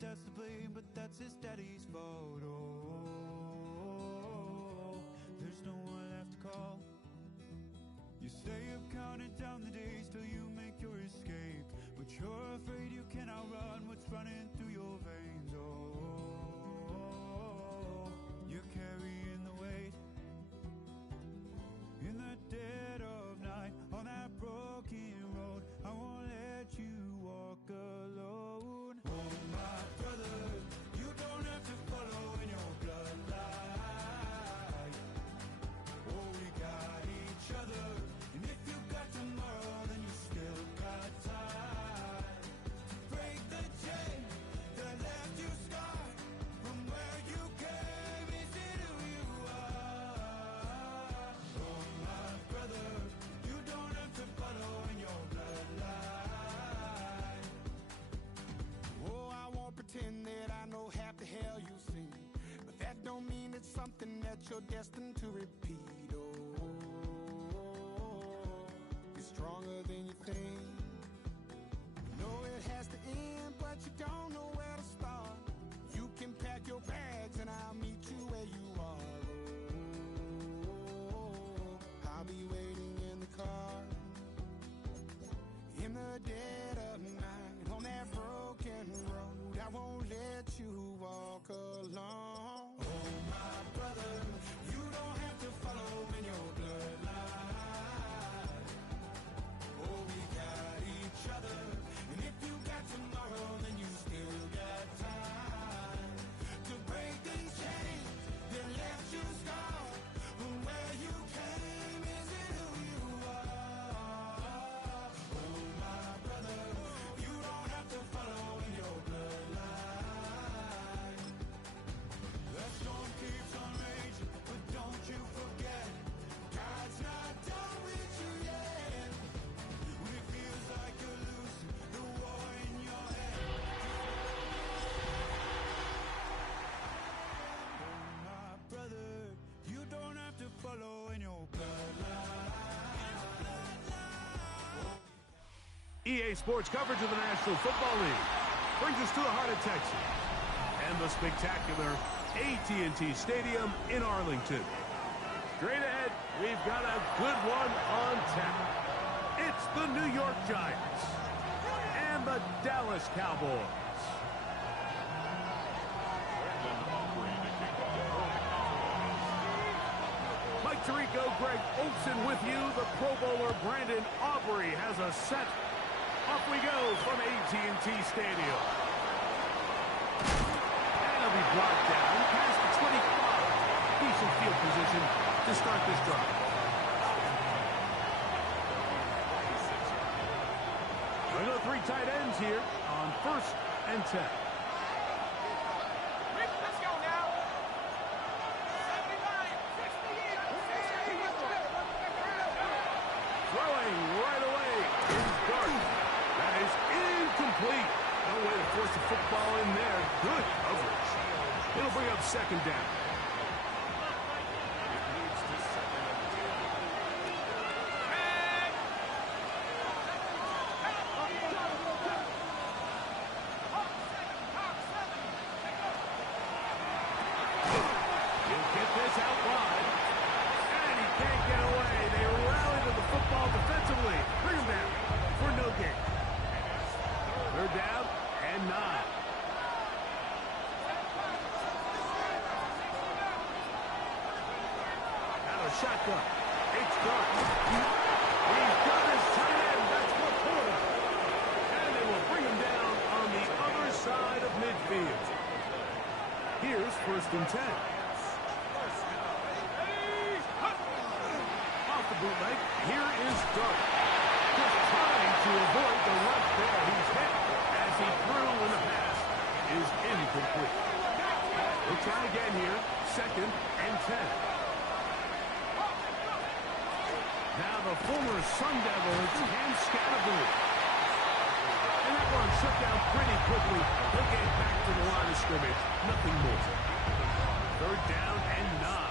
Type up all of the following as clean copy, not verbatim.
that's the blame, but that's his daddy's fault. Oh, there's no one left to call. You stay up counting down the days till you make your escape, but you're afraid you can outrun what's running through your veins. Oh, you're carrying the weight in the dead of night on that broken road. I won't let you walk alone. Oh my brother, you don't have to follow in your bloodline. Oh, we got each other, and if you got tomorrow, then you still got time to break the chain that left you scarred from where you came. Is it who you are? Oh my brother, you don't have to follow in your bloodline. Oh, I won't pretend that I know half the hell you seen, but that don't mean it's something that you're destined to repeat. Oh, you're stronger than you think. You know it has to end, but you don't know where to start. You can pack your bags and I'll meet you where you are. Oh, I'll be waiting in the car in the dead of night on that broken road. I won't let you walk alone. Oh my brother, you don't have to follow in your bloodline. Oh, we got each other, and if you got tomorrow, then you still got time to break these chains that left you scarred from where you came. Is it who you are? Oh my brother, you don't have to follow in your bloodline. The storm keeps on raging, but don't you forget, God's not done with you yet. When it feels like you're losing the war in your head. Oh my brother, you don't have to follow in your bloodline. EA Sports coverage of the National Football League brings us to the heart of Texas and the spectacular AT&T Stadium in Arlington. Straight ahead, we've got a good one on tap. It's the New York Giants and the Dallas Cowboys. Mike Tirico, Greg Olsen with you. The Pro Bowler Brandon Aubrey has a set. Off we go from AT&T Stadium. And he'll be brought down past the 25. Decent field position to start this drive. We go 3 tight ends here on 1st and 10. Let's go now. 79, 68, Throwing right away is Gardner. That is incomplete. No way to force the football in there. Good coverage. It'll bring up 2nd down. He'll get this out wide. And he can't get away. They rally to the football defensively. Bring him down for no gain. 3rd down and 9. Out of shotgun. It's Gardner. He's got his tight end. That's Laporta. And they will bring him down on the other side of midfield. Here's 1st and 10. Off the bootleg. Here is Gardner. Just trying to avoid the rush there. He's hit as he threw when the pass is incomplete. We'll try again here. 2nd and 10. Now the former Sun Devil, Cam Scattergood. And that one shut down pretty quickly. He'll get back to the line of scrimmage. Nothing more. 3rd down and 9.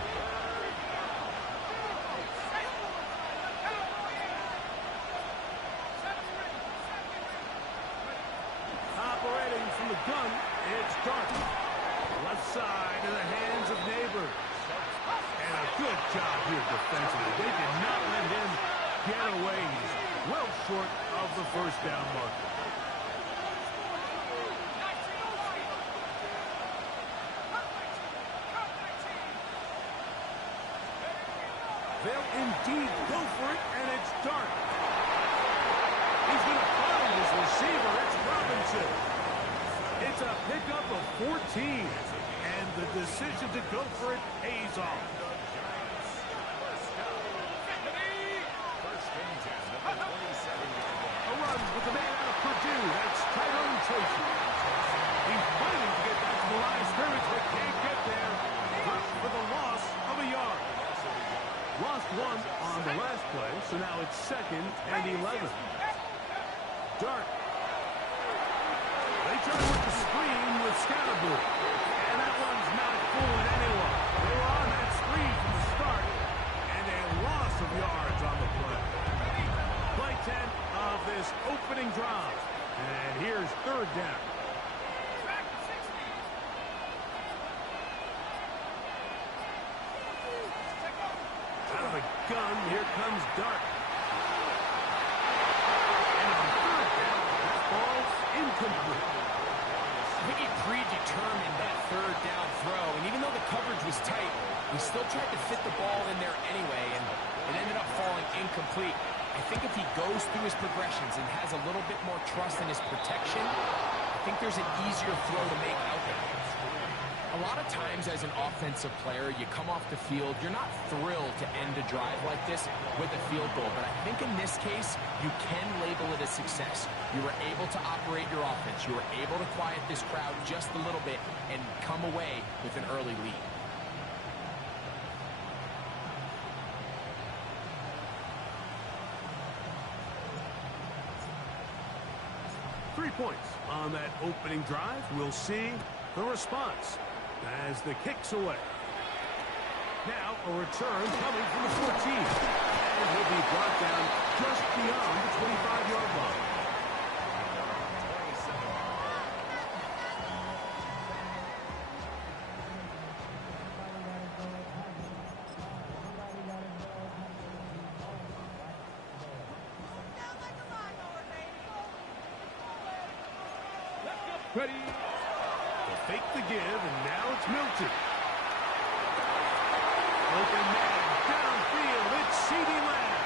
Operating from the gun, it start. Left side in the hands of Neighbors. And a good job here defensively. They did not let him get away. He's well short of the first down marker. They'll indeed go for it, and it's Dart. He's going to find his receiver. It's Robinson. It's a pickup of 14, and the decision to go for it pays off. A run with the man out of Purdue. That's Tyrone Tracy. He's fighting to get back to the line of scrimmage, but can't get there. Dropped for the loss of a yard. Lost one on the last play, so now it's 2nd and 11. Dart. They try to work the screen with Scatterboot. And that one's not fooling anyone. They were on that screen from the start, and a loss of yards on the play. Play 10 of this opening drive. And here's 3rd down. Out of the gun, here comes Dart. And on 3rd down, that ball's incomplete. I think he predetermined that 3rd down throw, and even though the coverage was tight, he still tried to fit the ball in there anyway, and it ended up falling incomplete. I think if he goes through his progressions and has a little bit more trust in his protection, I think there's an easier throw to make out there. A lot of times as an offensive player, you come off the field, you're not thrilled to end a drive like this with a field goal. But I think in this case, you can label it a success. You were able to operate your offense. You were able to quiet this crowd just a little bit and come away with an early lead. Three points on that opening drive. We'll see the response as the kick's away. Now a return coming from the 14. And he'll be brought down just beyond the 25-yard line. Ready? They'll fake the give, and now it's Milton. Open man, downfield, it's CeeDee Lamb.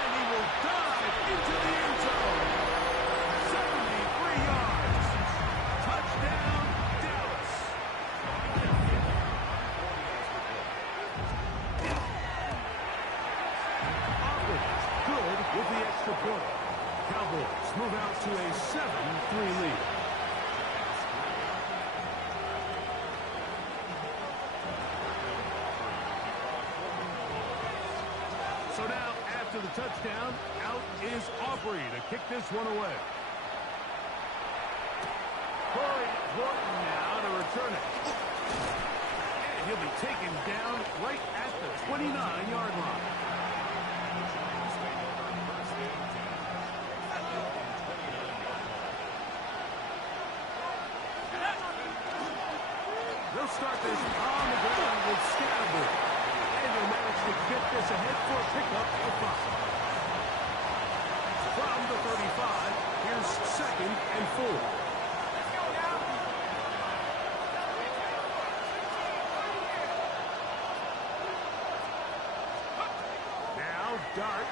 And he will dive into the end zone. 73 yards. Touchdown, Dallas. Offense good with the extra point. Cowboys move out to a 7-3 lead. So now, after the touchdown, out is Aubrey to kick this one away. Corey Horton now to return it. And he'll be taken down right at the 29-yard line. They'll start this on the ground with Scatterboot. And they'll manage to get this ahead for a pickup of 5. From the 35, here's 2nd and 4. Let's go now. Now Dart.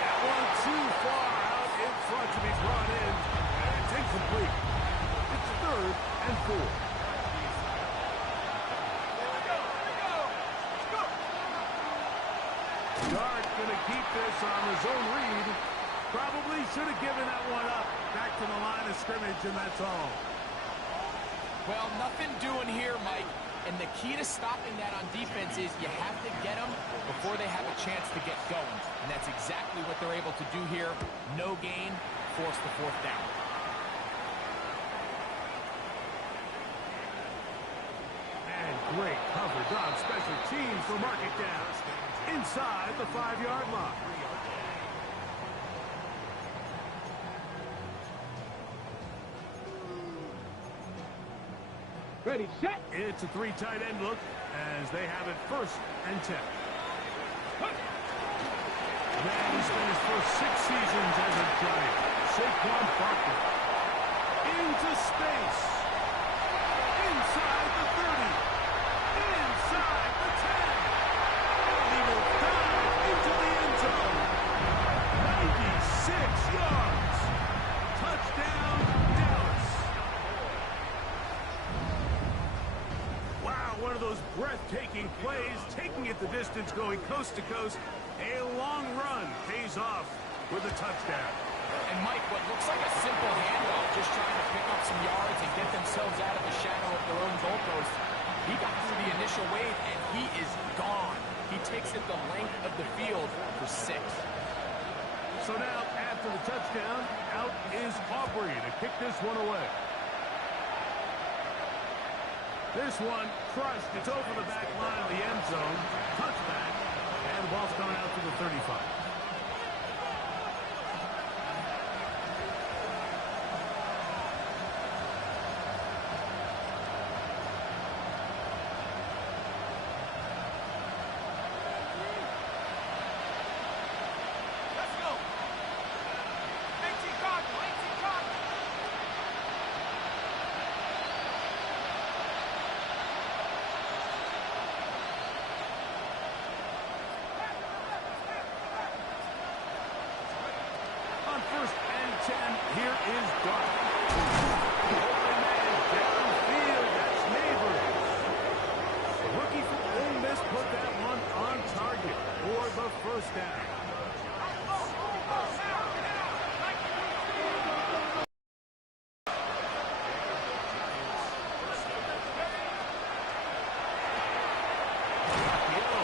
That one too far out in front to be brought in. And it's incomplete. It's 3rd and 4. Dart going to keep this on his own read. Probably should have given that one up. Back to the line of scrimmage, and that's all. Well, nothing doing here, Mike. And the key to stopping that on defense is you have to get them before they have a chance to get going. And that's exactly what they're able to do here. No gain, force the 4th down. And great coverage on special teams for market down. Inside the 5-yard line. Ready, set. It's a three tight end look as they have it 1st and 10. Man, he spent his first 6 seasons as a Giant. Saquon Barkley. Into space. Inside the 30. Inside the 10. And he will dive into the end zone. 96 yards. Touchdown, Dallas. Wow, one of those breathtaking plays, taking it the distance, going coast to coast. A long run pays off with a touchdown. And Mike, what looks like a simple handoff, just trying to pick up some yards and get themselves out of the shadow of their own goalpost. He got through the initial wave, and he is gone. He takes it the length of the field for 6. So now, after the touchdown, out is Aubrey to kick this one away. This one crushed. It's over the back line of the end zone. Touchback. And the ball's coming out to the 35. Let's go. 18 Cardinal, 18 Cardinal. On 1st and 10, here is Dark. Open man downfield, that's Neighbors. The rookie from Ole Miss put that one on target for the 1st down.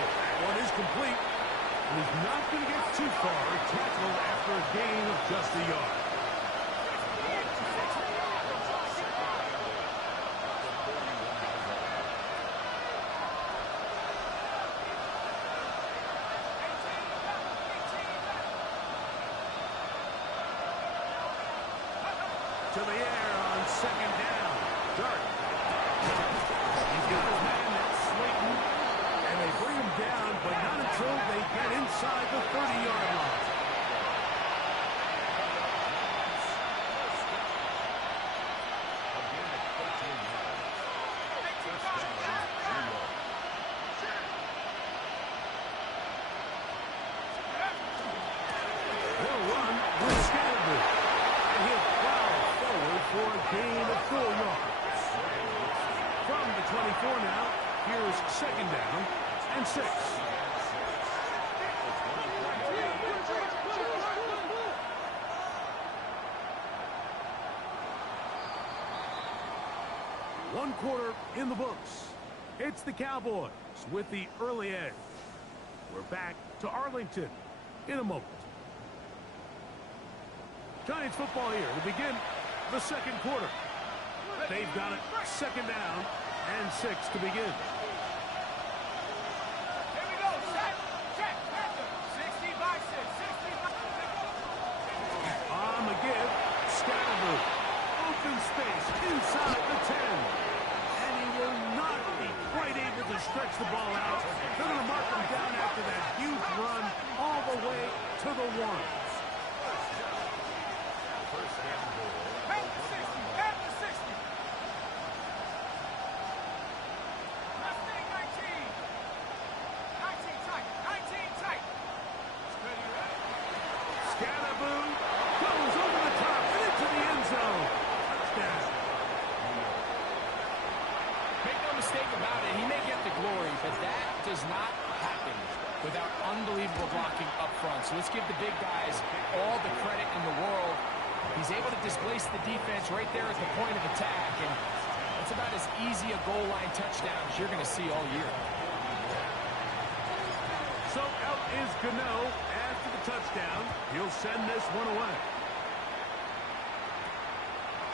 That one is complete. He's not going to get too far, tackled after a gain of just a yard. To the air on 2nd down. Dart. He's got his man, that's Slayton. And they bring him down, but not until they get inside the 30-yard line. They'll run with Scatterby. And he'll plow forward for a gain of 4 yards. From the 24 now, here's 2nd down and 6. One quarter in the books. It's the Cowboys with the early edge. We're back to Arlington in a moment. Giants football here to begin the 2nd quarter. They've got it 2nd down and 6 to begin. Here we go. Set. Check. 60 by 6. 60 by 6. On the give, Scatterby. Open space inside the 10. And he will not be quite able to stretch the ball out. They're going to mark him down after that huge run all the way to the 1. Head to 60. Head to 60. Mustang 19. 19 tight. 19 tight. Scatterby goes over the top and into the end zone. Touchdown. Make no mistake about it, he may get the glory, but that does not happen without unbelievable blocking up front. So let's give the big guys all the credit in the world. He's able to displace the defense right there at the point of attack, and that's about as easy a goal line touchdown as you're going to see all year. So out is Gano after the touchdown. He'll send this one away.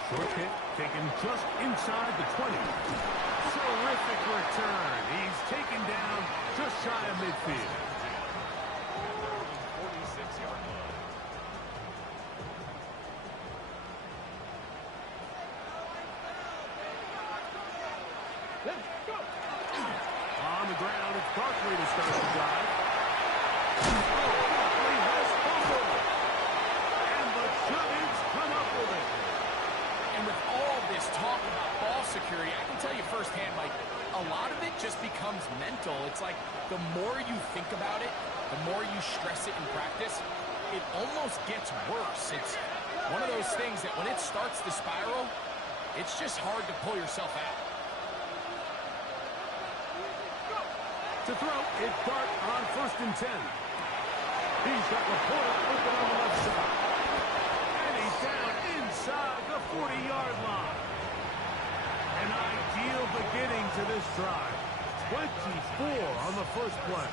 Short kick taken just inside the 20. Terrific return. He's taken down just shy of midfield. 46-yard line. On the ground, it's Barkley to start the drive. Barkley has fumbled. And the Giants come up with it. And with all this talk about ball security, I can tell you firsthand, Mike, a lot of it just becomes mental. It's like the more you think about it, the more you stress it in practice, it almost gets worse. It's one of those things that when it starts to spiral, it's just hard to pull yourself out. To throw, it's Dart on 1st and 10. He's got Laporta open on the left side. And he's down inside the 40-yard line. An ideal beginning to this drive. 24 on the first play.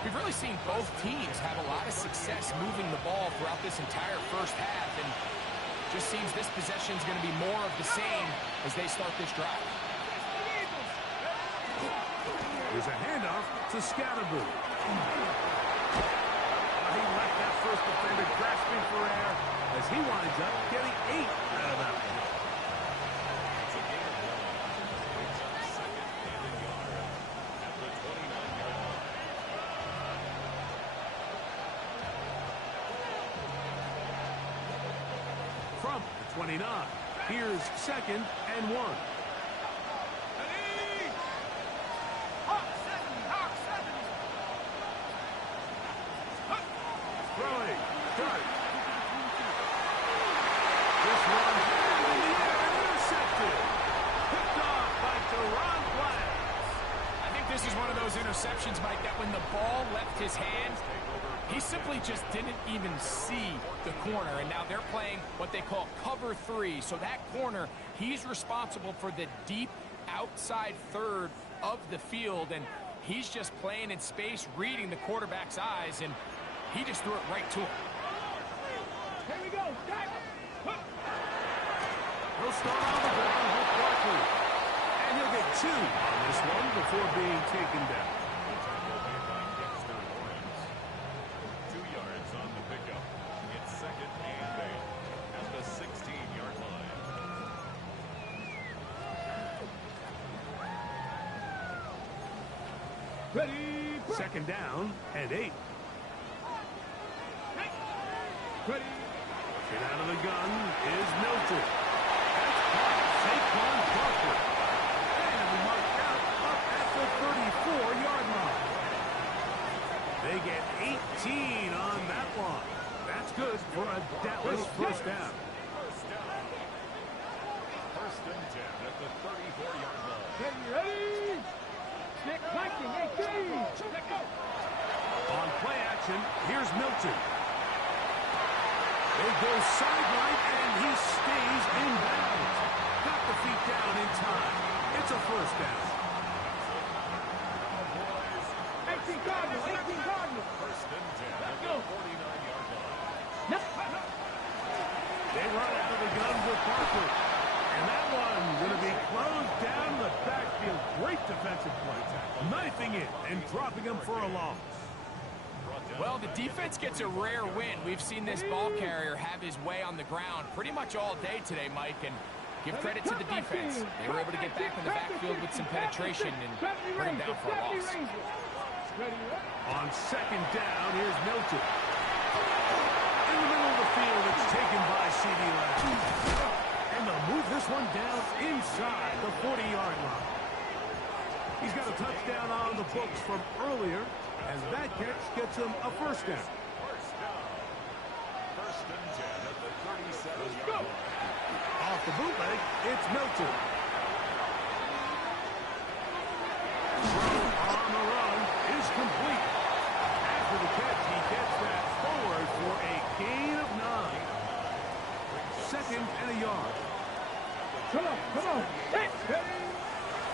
We've really seen both teams have a lot of success moving the ball throughout this entire first half, and just seems this possession is going to be more of the same as they start this drive. Here's a handoff to Scatterboo. He left that first defender grasping for air as he winds up getting 8 out of that one. From the 29, here's 2nd and 1. Throwing, Dart. This one in the air, intercepted. Picked off by Deron Bland. I think this is one of those interceptions, Mike, that when the ball left his hand, he simply just didn't even see the corner, and now they're playing what they call cover 3. So that corner, he's responsible for the deep outside third of the field, and he's just playing in space, reading the quarterback's eyes, and he just threw it right to him. Here we go. He'll start on the ground with Barkley. And he'll get 2 on this one before being taken down. 2 yards on the pickup. It's 2nd and 8 at the 16-yard line. Ready. 2nd down and 8. Ready. Get out of the gun is Milton. That's caught Saquon Barkley. And marked out up at the 34-yard line. They get 18 on that one. That's good for a Dallas first down. First down. 1st and 10 at the 34-yard line. Ready. Stick clanking. 18. Let go. On play action, here's Milton. They go sideline, and he stays in bounds. Got the feet down in time. It's a first down. 18 Cardinals. 18 Cardinals. 1st and 10 Let's at go. the 49-yard line. They run out of the gun with Barkley. And that one going to be closed down the backfield. Great defensive play. Knifing it and dropping him for a loss. Well, the defense gets a rare win. We've seen this ball carrier have his way on the ground pretty much all day today, Mike, and give credit to the defense. They were able to get back in the backfield with some penetration and bring him down for a loss. On 2nd down, here's Milton. In the middle of the field, it's taken by C.D. Lamb. And they'll move this one down inside the 40-yard line. He's got a touchdown on the books from earlier, and that catch gets him a first down. First down. 1st and 10 at the 37-yard line. Off the bootleg, it's Milton. Throw on the run is complete. After the catch, he gets that forward for a gain of 9. 2nd and a yard. Come on. Hit. Ready.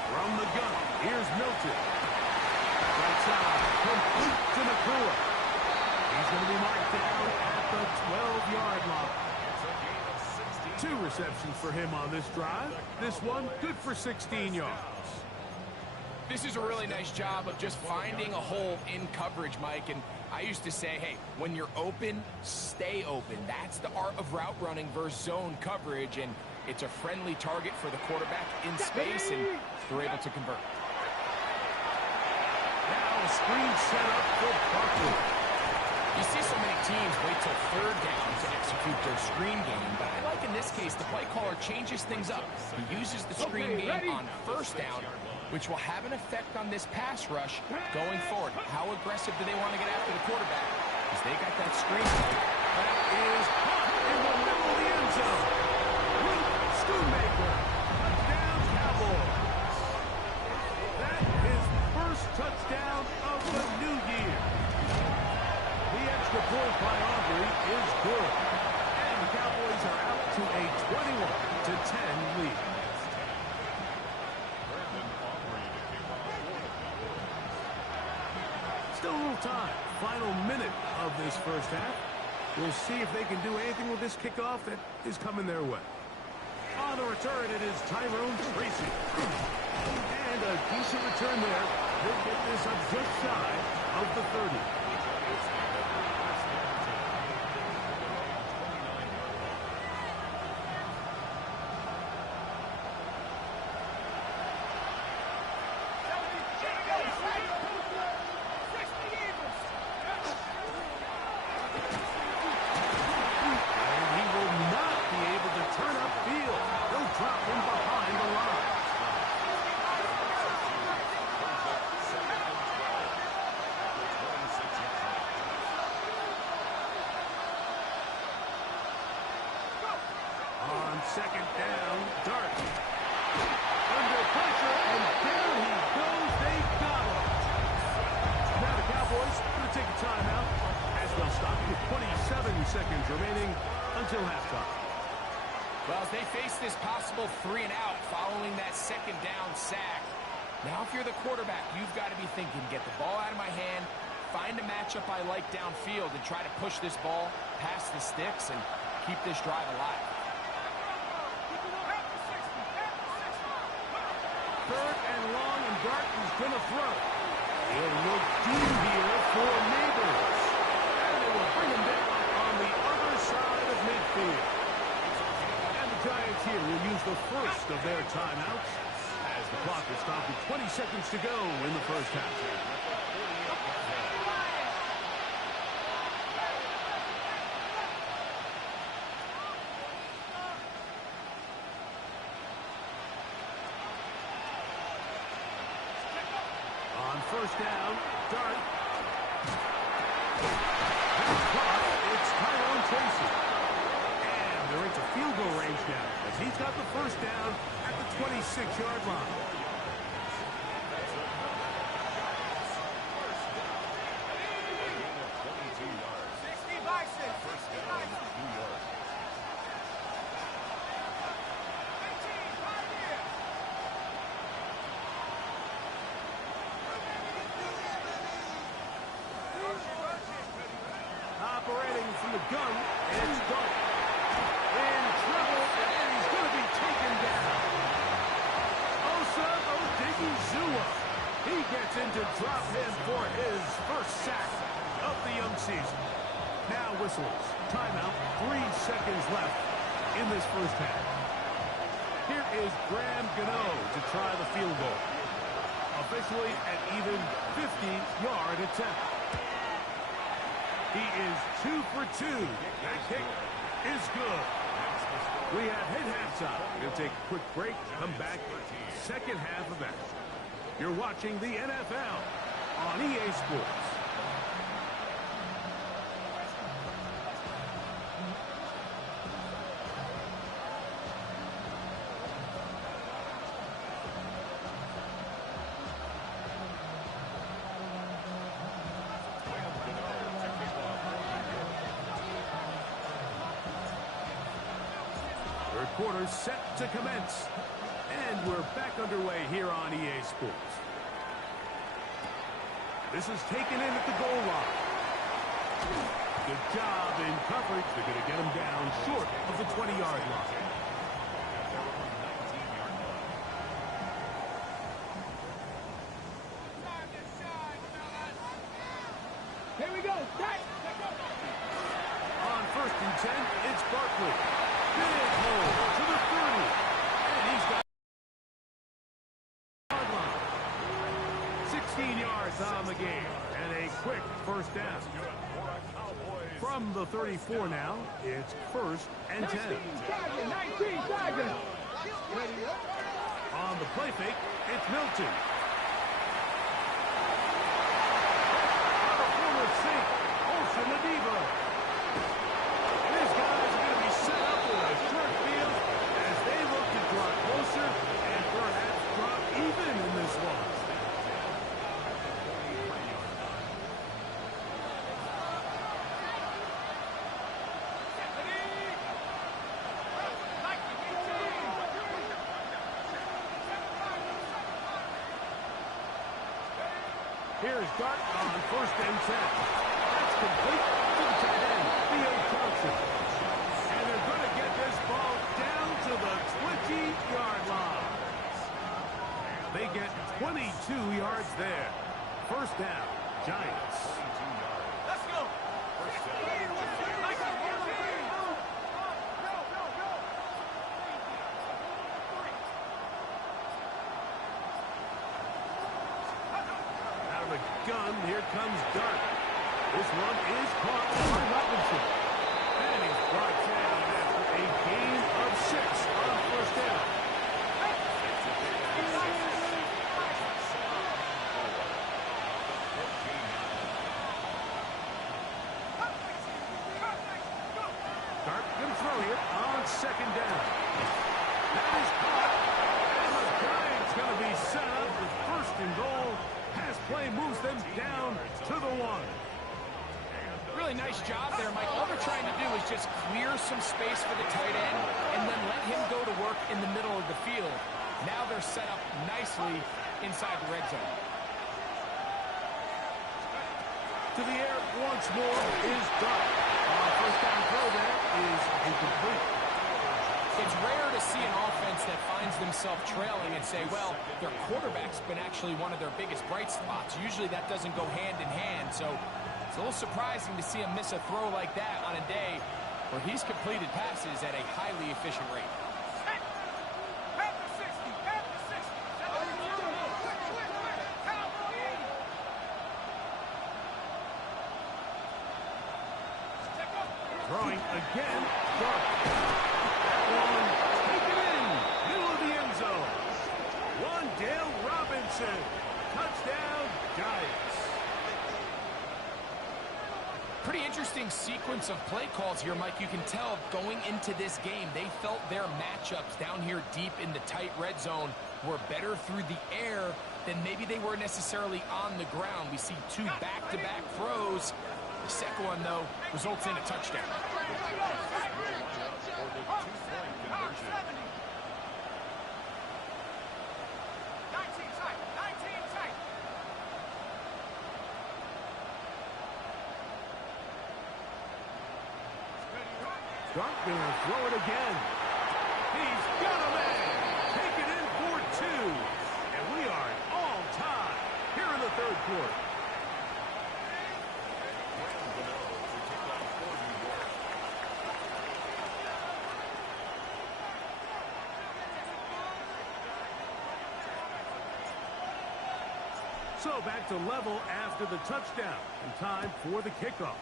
From the gun, here's Milton. Right side, complete to Nakua. He's going to be marked down at the 12-yard line. It's a gain of 16. 2 receptions for him on this drive. This one good for 16 yards. This is a really nice job of just finding a hole in coverage, Mike, and I used to say, hey, when you're open, stay open. That's the art of route running versus zone coverage, and it's a friendly target for the quarterback in space, and they're able to convert. Now a screen set up for Barkley. You see so many teams wait till third down to execute their screen game, but I like in this case the play caller changes things up. He uses the screen game on first down, which will have an effect on this pass rush going forward. How aggressive do they want to get after the quarterback? Because they got that screen. That is caught in the middle of the end zone. Luke Schoonmaker. Touchdown, Cowboys. That is first touchdown of the new year. The extra point by Aubrey is good. And the Cowboys are out to a 21-10 lead. Still a little time. Final minute of this first half. We'll see if they can do anything with this kickoff that is coming their way. On the return, it is Tyrone Tracy. And a decent return there. He'll get this up just shy of the 30. Second down, Dart. Under pressure, and down he goes. They got him. Now the Cowboys going to take a timeout as they'll stop with 27 seconds remaining until halftime. Well, as they face this possible 3-and-out following that second down sack, now if you're the quarterback, you've got to be thinking, get the ball out of my hand, find a matchup I like downfield, and try to push this ball past the sticks and keep this drive alive. Third and long, and Garton's going to throw. He'll look deep here for Neighbors. And they will bring him down on the other side of midfield. And the Giants here will use the first of their timeouts as the clock is stopped with 20 seconds to go in the first half. First down, Dart. That's caught. It's Tyrone Tracy. And they're into field goal range now as he's got the first down at the 26-yard line. Operating from the gun, it's Dart. In trouble, and he's going to be taken down. Osa Odigizua. He gets into drop in for his first sack of the young season. Now whistles. Timeout. 3 seconds left in this first half. Here is Graham Gano to try the field goal. Officially an even 50-yard attempt. He is 2 for 2. That kick is good. We have hit halftime. We'll take a quick break. Come back. Second half of action. You're watching the NFL on EA Sports. Third quarter set to commence. And we're back underway here on EA Sports. This is taken in at the goal line. Good job in coverage. They're going to get him down short of the 20-yard line. Here we go. Barkley. Big hole to the 30. And he's got 16 yards on the game. And a quick first down. From the 34 now, it's 1st and 10. 19 Tigers. On the play fake, it's Milton. On the corner sink, Olsen Adiba. And these guys are going to be set up with a short field as they look to draw closer and perhaps drop even in this one. Here's Dart on 1st and 10. That's complete to the tight end, Theo Johnson. And they're going to get this ball down to the 20-yard line. They get 22 yards there. 1st down, Giants. Let's go. Gun, here comes Dart. This one is caught by Robinson. And he's brought down after a gain of 6 on 1st down. Dart going to throw here on 2nd down. That is caught. And the Giants going to be set up with 1st and goal. Pass play moves them down to the 1. Really nice job there, Mike. All they're trying to do is just clear some space for the tight end and then let him go to work in the middle of the field. Now they're set up nicely inside the red zone. To the air once more is Dart. 1st down throw there is incomplete. It's rare to see an offense that finds themselves trailing and say, well, their quarterback's been actually one of their biggest bright spots. Usually that doesn't go hand in hand, so it's a little surprising to see him miss a throw like that on a day where he's completed passes at a highly efficient rate. Throwing again, Dart. Take it in, middle of the end zone. Wan'Dale Robinson, touchdown, Giants. Pretty interesting sequence of play calls here, Mike. You can tell going into this game, they felt their matchups down here deep in the tight red zone were better through the air than maybe they were necessarily on the ground. We see 2 back-to-back throws. The second one, though, results in a touchdown. Dart gonna throw it again. He's got a man. Take it in for 2. And we are all tied here in the 3rd quarter. So back to level after the touchdown. And time for the kickoff.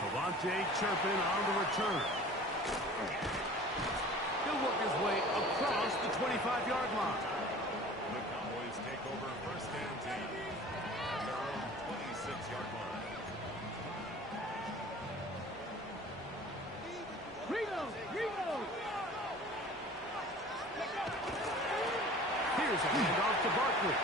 Devontae Turpin on the return. He'll work his way across the 25-yard line. The Cowboys take over 1st and 10 at their own 26-yard line. Here's a handoff to Barkley.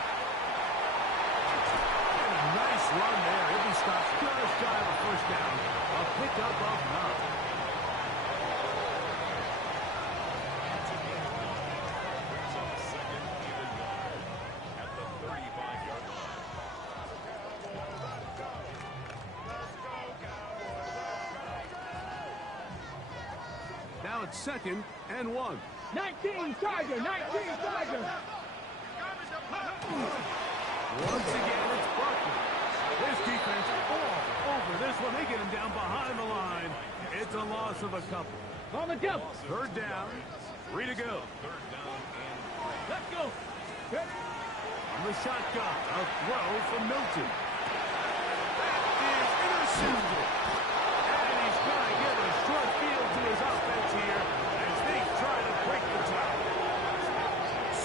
And a nice run there. He'll be stopped just shy of a 1st down. A pickup of 9. Now it's 2nd and 1. 19 Tiger, 19 Tiger. Once again, it's Barkley. His defense all over cover this one. They get him down behind the line. It's a loss of a couple. On the double. Third down. 3 to go. Let's go. On the shotgun, a throw from Milton. That is intercepted. And he's going to give a short field to his offense here as they try to break the tie.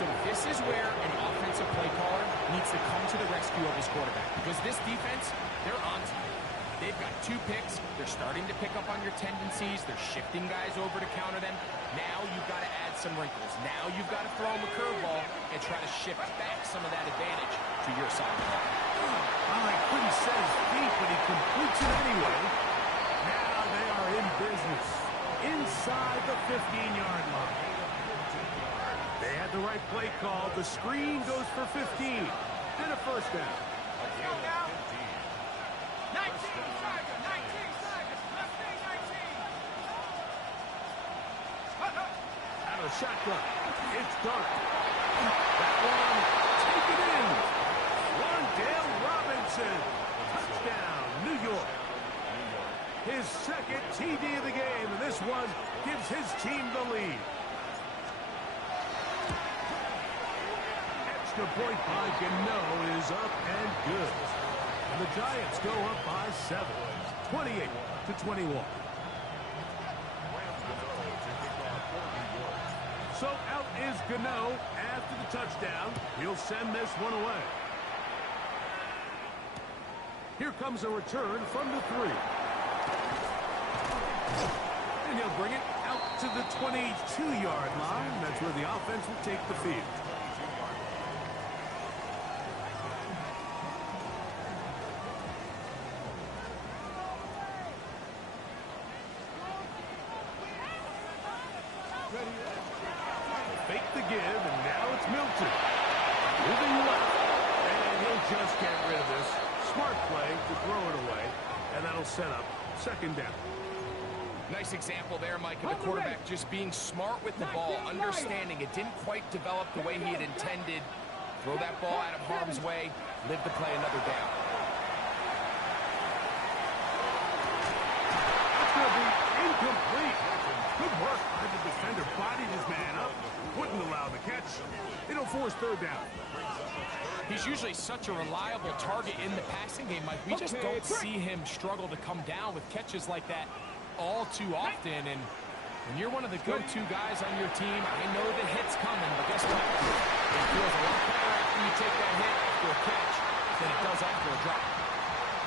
So this is where an offensive play caller needs to come to the rescue of his quarterback. Because this defense, they're on to you. They've got 2 picks. They're starting to pick up on your tendencies. They're shifting guys over to counter them. Now you've got to add some wrinkles. Now you've got to throw him a curveball and try to shift back some of that advantage to your side of the ball. Well, I couldn't set his feet, but he completes it anyway. Now they are in business inside the 15-yard line. They had the right play call. The screen goes for 15 and a first down. Let's go now. 19 seconds. 19 seconds. Let's stay 19. Out of the shotgun. It's Dart. That one taken in. Wandale Robinson. Touchdown, New York. His second TD of the game, and this one gives his team the lead. Extra point by Gano is up and good. And the Giants go up by 7, 28-21. So out is Gano after the touchdown. He'll send this one away. Here comes a return from the 3. And he'll bring it out to the 22-yard line. That's where the offense will take the field. Fake the give, and now it's Milton. Moving left, and he'll just get rid of this. Smart play to throw it away, and that'll set up second down. Nice example there, Mike, of the quarterback just being smart with the ball, understanding it didn't quite develop the way he had intended. Throw that ball out of harm's way, live to play another down. That's going to be incomplete. Good work by the defender. Bodied his man up. Wouldn't allow the catch. It'll force third down. He's usually such a reliable target in the passing game, Mike. We just don't see him struggle to come down with catches like that all too often. And when you're one of the go-to guys on your team, I know the hit's coming, but guess what? It feels a lot better after you take that hit after a catch than it does after a drop.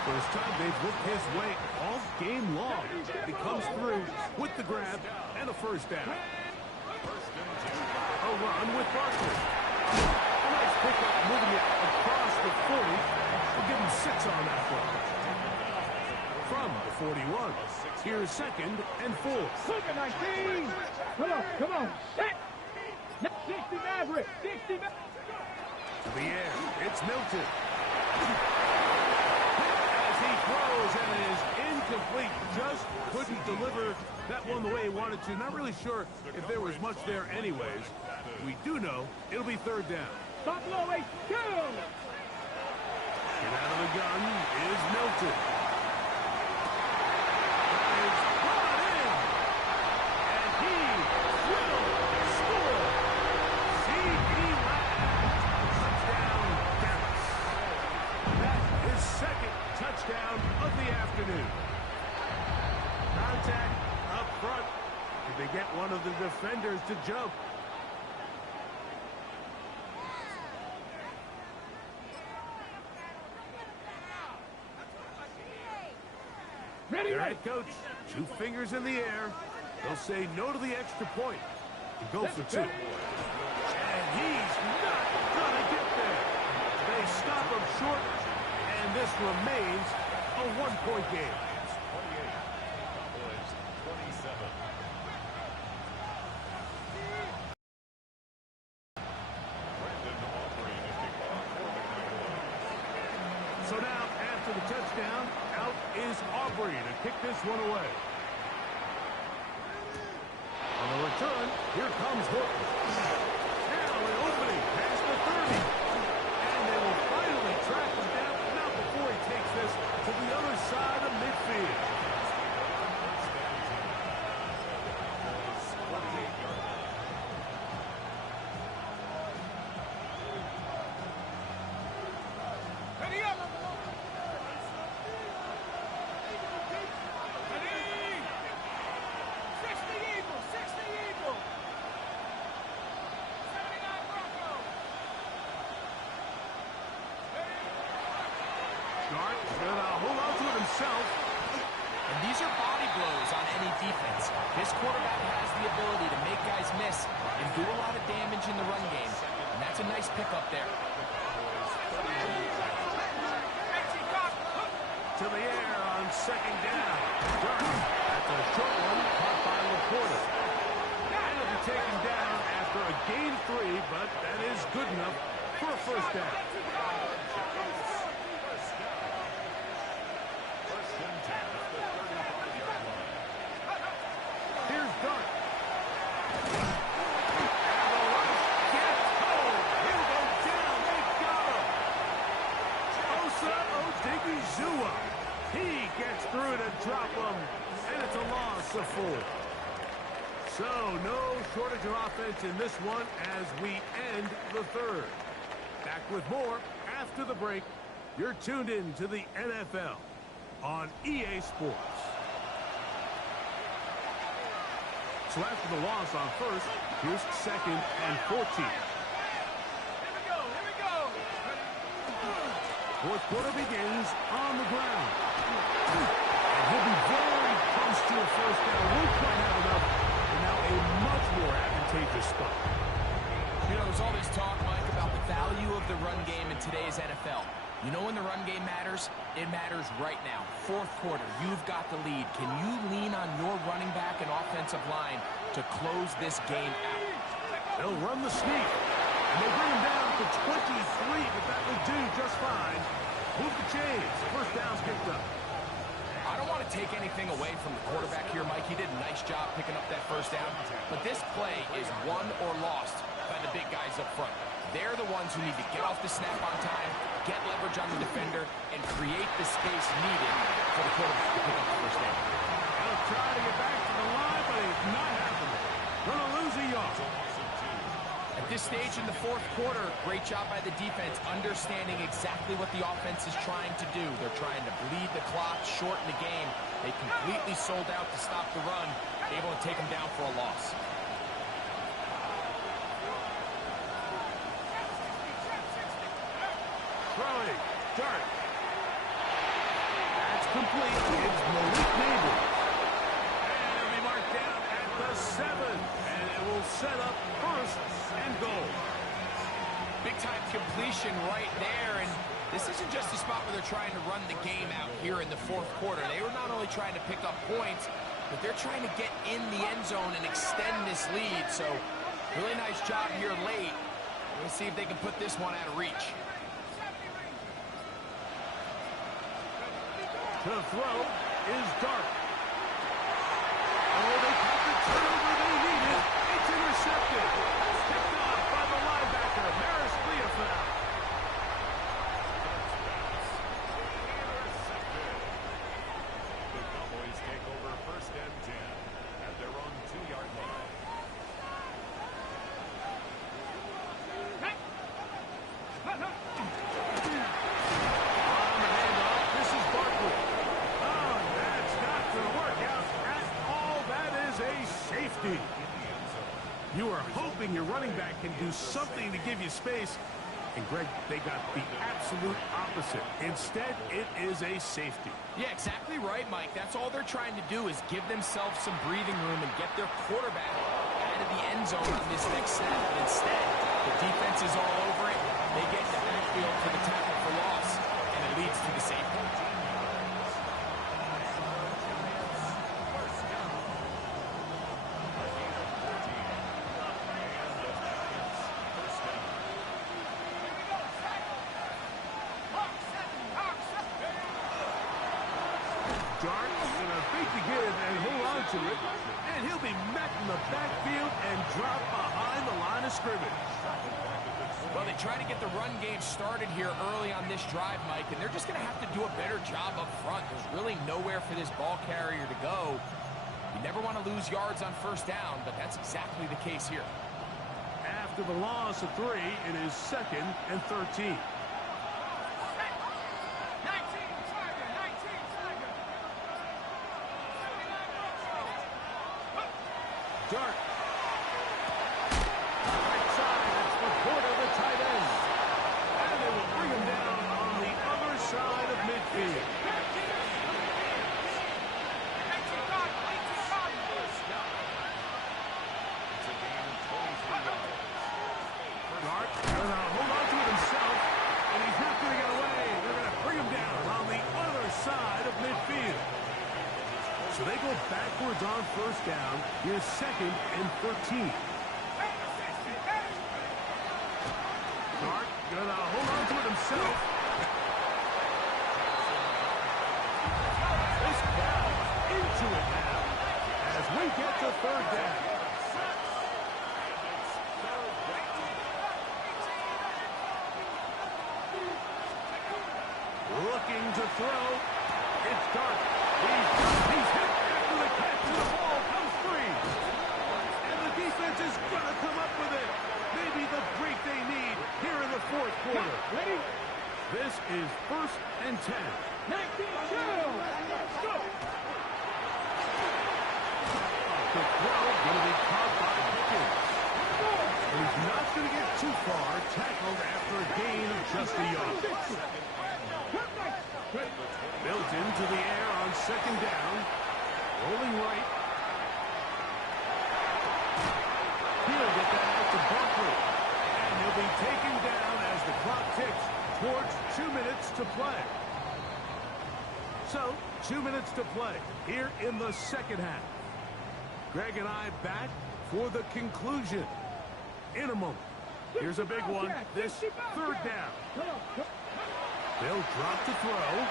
First time they've looked his way all game long. He comes through with the grab and a first down. A run with Barkley. A nice pickup moving it across the 40. We'll give him 6 on that one. From the 41, here's second and 4. Look at 19. Come on. Set. 60 Maverick. 60 Maverick. To the air, it's Milton. As he throws and is incomplete. Just couldn't deliver that one the way he wanted to. Not really sure if there was much there anyways. We do know it'll be third down. Stop low, 8, 2. Get out of the gun is Milton. That is brought in. And he will score. C.D. Touchdown, Dallas. That is second touchdown of the afternoon. Contact up front. Did they get one of the defenders to jump? Their head coach, 2 fingers in the air. They'll say no to the extra point and go for 2. And he's not going to get there. They stop him short, and this remains a 1-point game. 27. So now, after the touchdown, out is Aubrey to kick this one away. On the return, here comes Horton. Now an opening past the 30. And they will finally track him down, but not before he takes this to the other side of midfield. Ready up! Ready! 60 Eagles! 60 Eagles! 79 Broncos! Dart gonna hold on to it himself. And these are body blows on any defense. This quarterback has the ability to make guys miss and do a lot of damage in the run game. And that's a nice pickup there. To the air on second down. Dart. That's a short one caught by Laporta. And it'll be taken down after a gain of 3, but that is good enough for a first down. Here's Dart. And the rush gets home. He'll go down. They got him. Osa Odigizua. He gets through to drop him, and it's a loss of 4. So, no shortage of offense in this one as we end the third. Back with more after the break. You're tuned in to the NFL on EA Sports. So after the loss on first, here's second and 14. Here we go! Here we go! Fourth quarter begins on the ground. And he'll be very close to a first down. Won't quite have enough. And now a much more advantageous spot. You know, there's all this talk, Mike, about the value of the run game in today's NFL. You know when the run game matters? It matters right now. Fourth quarter, you've got the lead. Can you lean on your running back and offensive line to close this game out? They'll run the sneak. And they bring him down to 23, but that will do just fine. Move the chains. First down's picked up. I don't want to take anything away from the quarterback here, Mike. He did a nice job picking up that first down. But this play is won or lost by the big guys up front. They're the ones who need to get off the snap on time, get leverage on the defender, and create the space needed for the quarterback to pick up the first down. They'll try to get back to the line, but it's not happening. Gonna lose a yard. At this stage in the fourth quarter, great job by the defense, understanding exactly what the offense is trying to do. They're trying to bleed the clock, shorten the game. They completely sold out to stop the run, able to take them down for a loss. Throwing. Dart. That's complete. It's Malik Neighbors. And it'll be marked down at the 7. And it will set up first and goal. Big-time completion right there, and this isn't just a spot where they're trying to run the game out here in the fourth quarter. They were not only trying to pick up points, but they're trying to get in the end zone and extend this lead. So, really nice job here late. We'll see if they can put this one out of reach. To throw is Dart. Oh, they got the turnover they needed. It's intercepted. Picked off by the linebacker, Maris Cleophas. The Cowboys take over first and 10 at their own 2-yard line. On the handoff, this is Barkley. Oh, that's not going to work out at all. That is a safety. You are hoping your running back can do something to give you space. And, Greg, they got the absolute opposite. Instead, it is a safety. Yeah, exactly right, Mike. That's all they're trying to do is give themselves some breathing room and get their quarterback out of the end zone on this next snap. But instead, the defense is all over it. They get in the backfield for the tackle for loss, and it leads to the safety. Dart's going to fake to give and hold on to it. And he'll be met in the backfield and dropped behind the line of scrimmage. Well, the They're trying to get the run game started here early on this drive, Mike, and they're just going to have to do a better job up front. There's really nowhere for this ball carrier to go. You never want to lose yards on first down, but that's exactly the case here. After the loss of 3, it is 2nd and 13. Dart. Right side, it's the Porter, the tight end. And they will bring him down on the other side of midfield. Dart gonna hold on to it himself, and he's not going to get away. They're going to bring him down on the other side of midfield. So they go backwards on first down. Here's 2nd and 13. Dart gonna hold on to it himself. This crowd into it now as we get to 3rd down. Looking to throw. It's Dart. He's hit after the catch, and the ball comes free. And the defense is going to come up with it. Maybe the break they need here in the 4th quarter. Ready? This is 1st and 10. 19, go! The throw going to be caught by Pickens. And he's not going to get too far, tackled after a gain of just a yard. Built into the air on 2nd down. Rolling right. He'll get that out to Barkley. And he'll be taken down as the clock ticks towards 2 minutes to play. So, 2 minutes to play here in the 2nd half. Greg and I back for the conclusion in a moment. Here's a big one. This 3rd down. They'll drop to throw.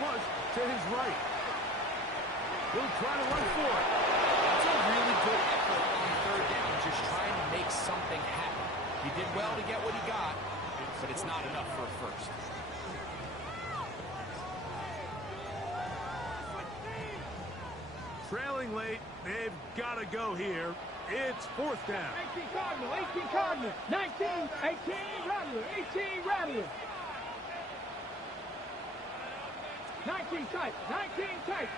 Flush to his right. He'll try to run for it. That's a really good effort on 3rd down, just trying to make something happen. He did well to get what he got, but it's not enough for a first. Trailing late, they've got to go here. It's 4th down. 18 Cardinal, 18 Cardinal, 19, 18 Rattler, 18 Rattler. 19 tight, 19 tight.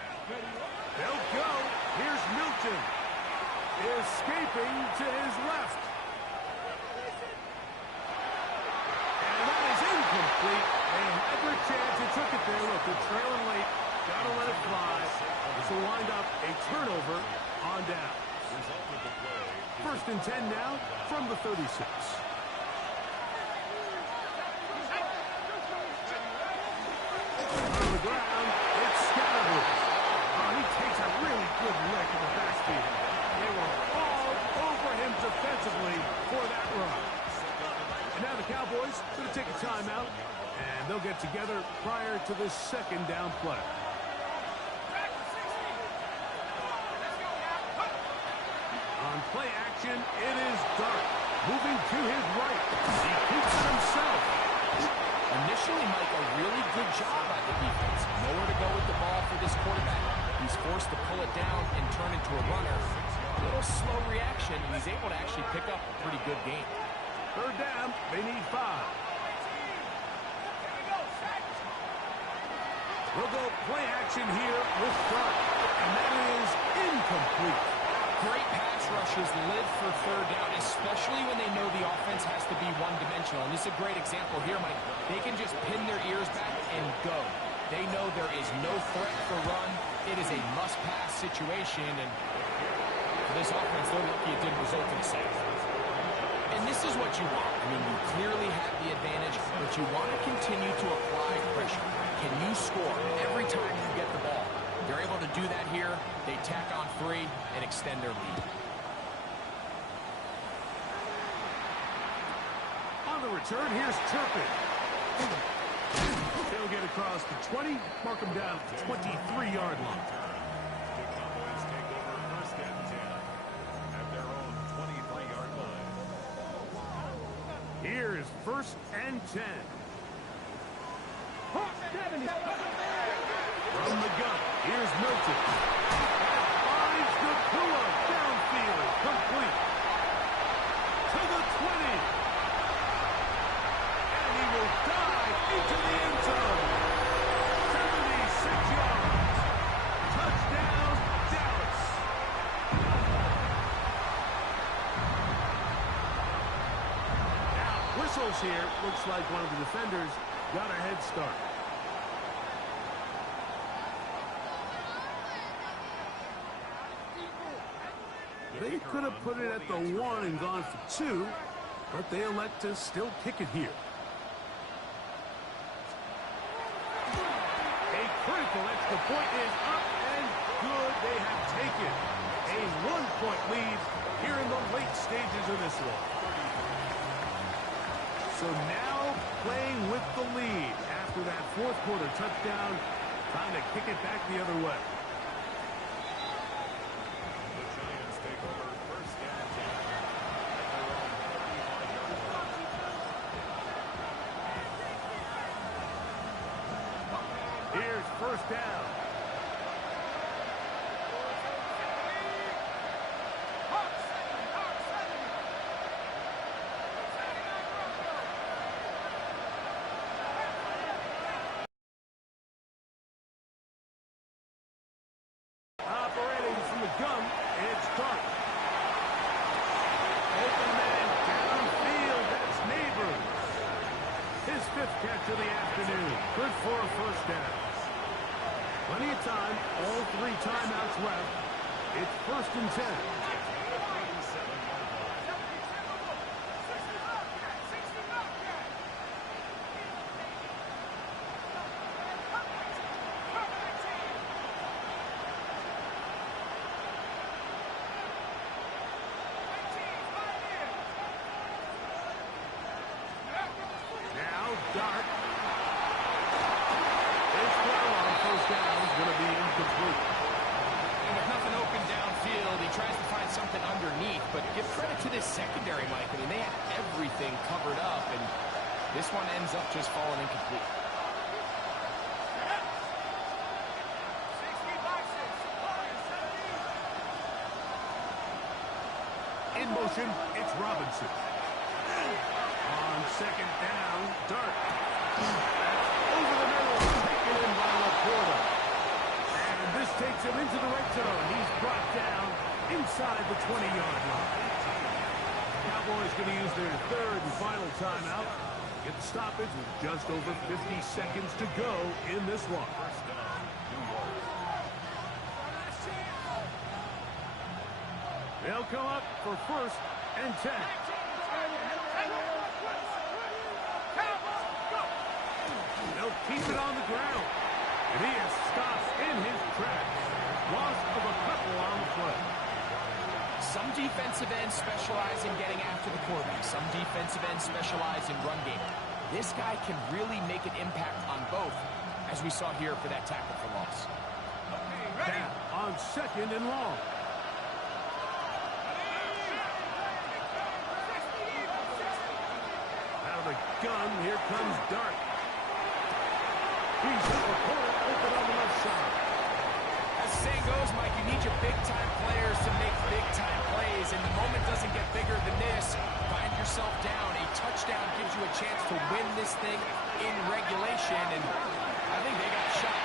They'll go. Here's Milton. Escaping to his left. And that is incomplete. They had their chance. They took it there. Look, they're trailing late. Got to let it fly. This will wind up a turnover on down. 1st and 10 now from the 36. On the ground, it's Scatterwood. Oh, he takes a really good lick in the backfield. They were all over him defensively for that run. And now the Cowboys going to take a timeout, and they'll get together prior to the 2nd down play. On play action, it is Dart. Moving to his right. He keeps it himself. Initially, Mike, a really good job by the defense. Nowhere to go with the ball for this quarterback. He's forced to pull it down and turn into a runner. A little slow reaction, and he's able to actually pick up a pretty good game. 3rd down, they need 5. We'll go play action here with Dart. And that is incomplete. Great pass rushers live for 3rd down, especially when they know the offense has to be one-dimensional. And this is a great example here, Mike. They can just pin their ears back and go. They know there is no threat for run. It is a must-pass situation, and for this offense, they're lucky it didn't result in a sack. And this is what you want. I mean, you clearly have the advantage, but you want to continue to apply pressure. Can you score every time you get the ball? They're able to do that here. They tack on 3 and extend their lead. On the return, here's Turpin. He'll get across the 20, mark him down at the 23-yard line. The Cowboys take over 1st and 10 at their own 23-yard line. 1st and 10. From the gun, here's Milton. Finds Nakua downfield, complete. To the 20. And he will dive into the end zone. 76 yards. Touchdown, Dallas. Now, whistles here. Looks like one of the defenders got a head start. They could have put it at the 1 and gone for 2, but they elect to still kick it here. A critical extra point is up and good. They have taken a 1-point lead here in the late stages of this one. So now playing with the lead after that 4th quarter touchdown, trying to kick it back the other way. Here's 1st down. Operating from the gun, it's Dart. Open man downfield, that's Neighbors. His 5th catch of the afternoon. Good for a 1st down. Plenty of time, all 3 timeouts left. It's 1st and 10. Now, Dart. His throw on 1st down is going to be incomplete. And with nothing open downfield, he tries to find something underneath, but give credit to this secondary, Mike. I mean, they had everything covered up, and this one ends up just falling incomplete. In motion, it's Robinson. On 2nd down, Dart. Over the middle, taken in by Laporta. And this takes him into the red zone. He's brought down inside the 20-yard line. Cowboys going to use their 3rd and final timeout. Get the stoppage with just over 50 seconds to go in this one. They'll come up for 1st and 10. They'll keep it on the ground. And he is stopped in his tracks. Loss of a couple on the play. Some defensive ends specialize in getting after the quarterback. Some defensive ends specialize in run game. This guy can really make an impact on both, as we saw here for that tackle for loss. Down on 2nd and long. Out of the gun, here comes Dart. He's in the corner, open on the left side. As the saying goes, Mike, you need your big-time players to make big-time plays, and the moment doesn't get bigger than this. Find yourself down. A touchdown gives you a chance to win this thing in regulation, and I think they got a shot.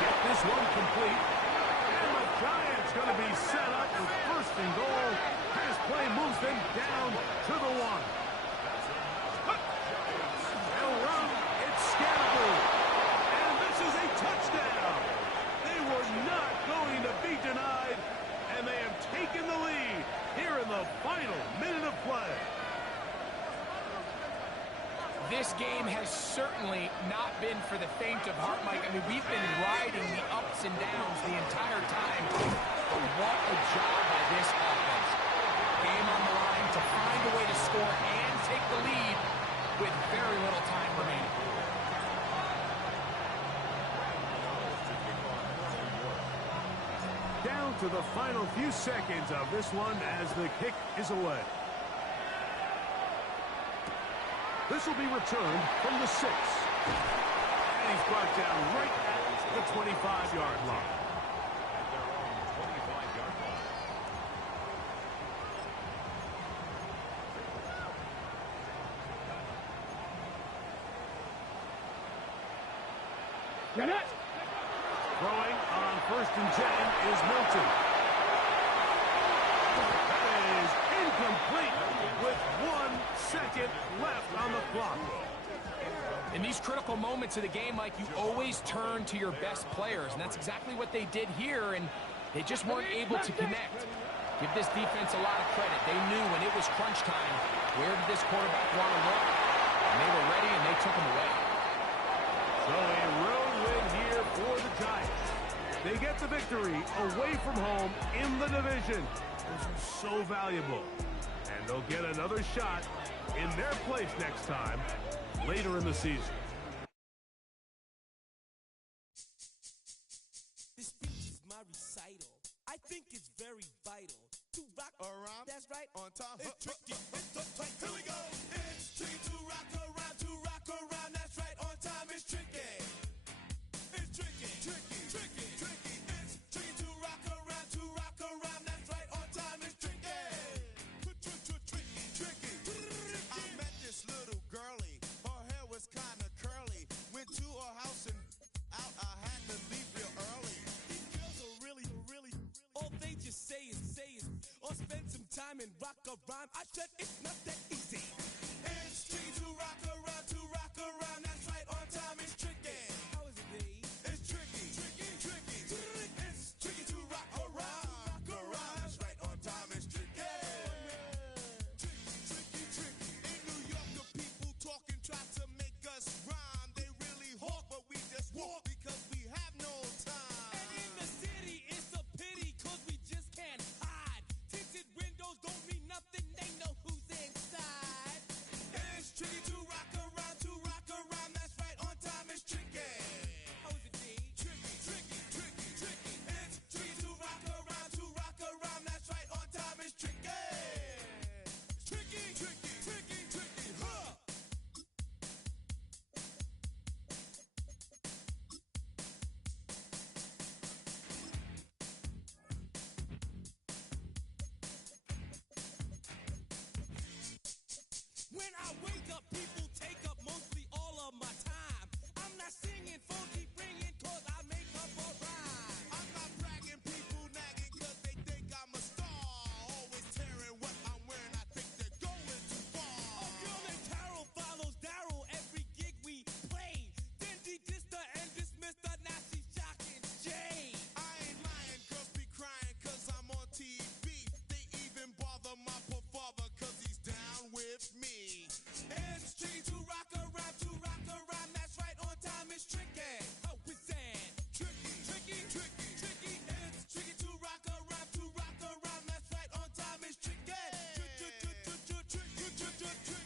Get this one complete. And the Giants going to be set up with 1st and goal. Pass play moves them down to the 1. They'll run. It's Scannable. And this is a touchdown. They were not going to be denied. And they have taken the lead here in the final minute of play. This game has certainly not been for the faint of heart, Mike. I mean, we've been riding the ups and downs the entire time. But what a job by this offense. Game on the line to find a way to score and take the lead with very little time remaining. Down to the final few seconds of this one as the kick is away. This will be returned from the 6. And he's brought down right at the 25-yard line. At their own 25-yard line. Throwing on 1st and 10 is Milton. That is incomplete with 1 second left on the clock. In these critical moments of the game, Mike, you always turn to your best players, and that's exactly what they did here, and they just weren't able to connect. Give this defense a lot of credit. They knew when it was crunch time, where did this quarterback want to look? And they were ready, and they took him away. So a road win here for the Giants. They get the victory away from home in the division. This is so valuable. And they'll get another shot in their place next time, later in the season. This speech is my recital. I think it's very vital to rock around. That's right. On time. It's tricky. It's the play.